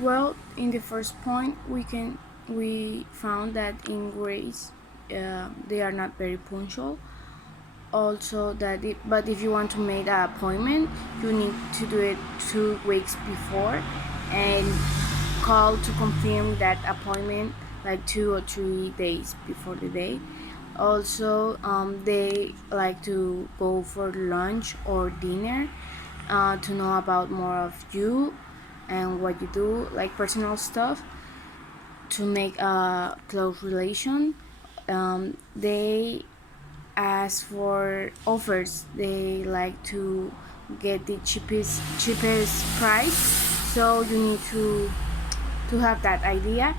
Well, in the first point, we found that in Greece, they are not very punctual. Also, but if you want to make an appointment, you need to do it 2 weeks before, and call to confirm that appointment like 2 or 3 days before the day. Also, they like to go for lunch or dinner to know about more of you and what you do, like personal stuff, to make a close relation. They ask for offers. They like to get the cheapest price. So you need to have that idea,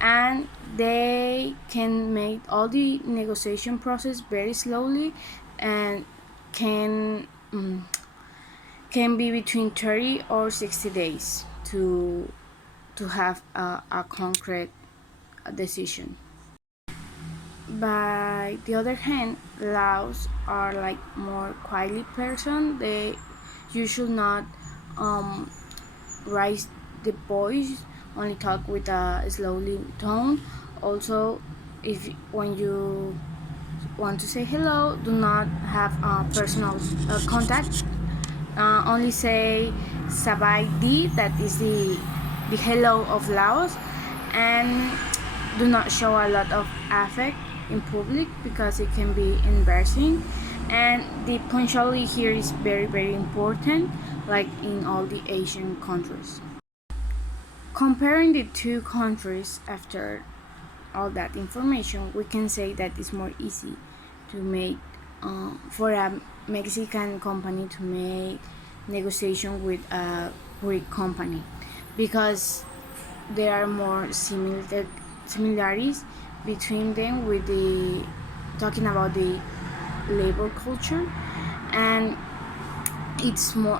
and they can make all the negotiation process very slowly, and can can be between 30 or 60 days to have a concrete decision. By the other hand, Laos are like more quietly person. You should not um, raise the voice, only talk with a slowly tone. Also, if when you want to say hello, do not have personal contact. Only say Sabai Di, that is the hello of Laos, and do not show a lot of affect in public because it can be embarrassing. And the punctuality here is very important, like in all the Asian countries. Comparing the two countries after all that information, we can say that it's more easy to make for a Mexican company to make negotiation with a Greek company, because there are more similarities between them with the talking about the labor culture, and it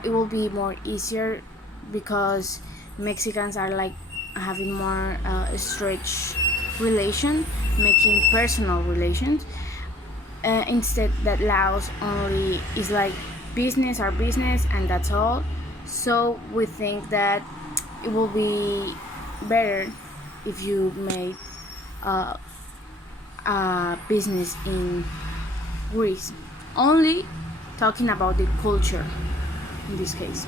will be more easier because Mexicans are like having more stretch relation, making personal relations, instead that Laos only is like business are business and that's all. So we think that it will be better if you made uh, a business in Greece. Only talking about the culture in this case.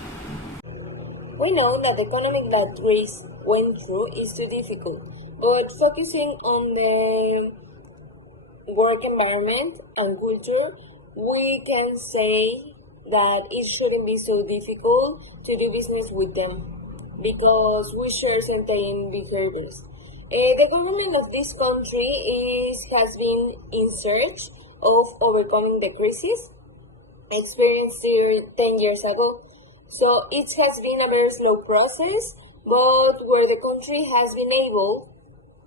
We know that the economic that Greece went through is too difficult, but focusing on the work environment and culture, we can say that it shouldn't be so difficult to do business with them because we share certain behaviors. The government of this country has been in search of overcoming the crisis experienced here 10 years ago. So it has been a very slow process, but where the country has been able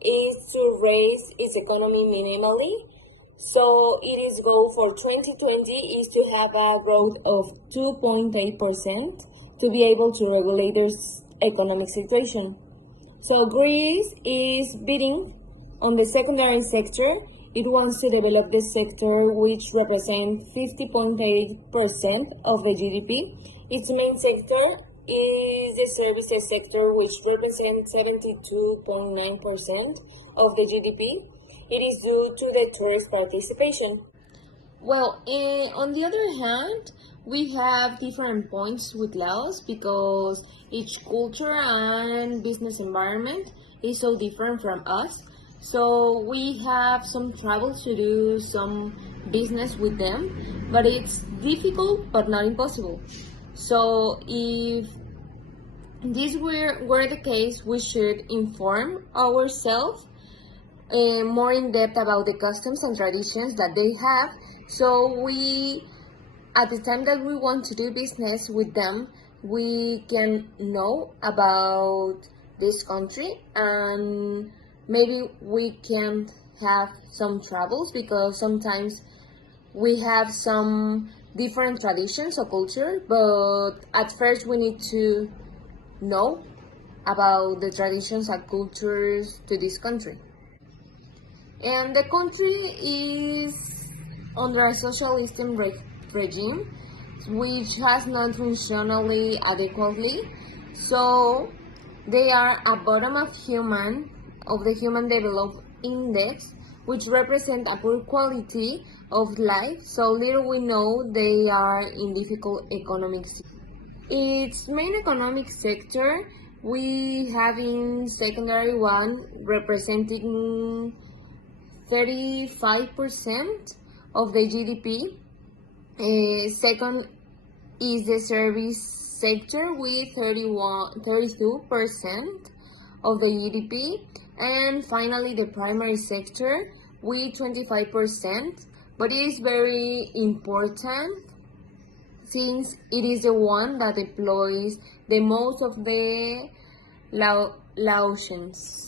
is to raise its economy minimally. So its goal for 2020 is to have a growth of 2.8% to be able to regulate its economic situation. So Greece is bidding on the secondary sector. It wants to develop this sector, which represents 50.8% of the GDP. Its main sector is the services sector, which represents 72.9% of the GDP. It is due to the tourist participation. Well, on the other hand, we have different points with Laos because each culture and business environment is so different from us. So we have some trouble to do some business with them, but it's difficult but not impossible. So if this were the case, we should inform ourselves more in depth about the customs and traditions that they have. So we, at the time that we want to do business with them, we can know about this country, and maybe we can have some troubles because sometimes we have some different traditions or culture, but at first we need to know about the traditions and cultures to this country. And the country is under a socialist regime which has not functionally adequately. So They are a bottom of the Human Development Index, which represent a poor quality of life, so little we know they are in difficult economic. Its main economic sector, we have in secondary one representing 35% of the GDP. Second is the service sector with 32% of the GDP. And finally, the primary sector with 25%. But it is very important since it is the one that employs the most of the Laotians.